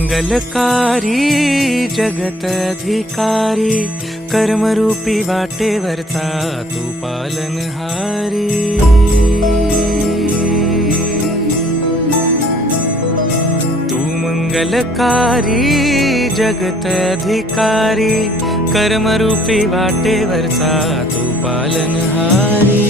मंगलकारी जगत अधिकारी, कर्मरूपी वाटेवरचा तू पालनहारी। तू मंगलकारी जगत अधिकारी, कर्मरूपी वाटेवरचा तू पालनहारी।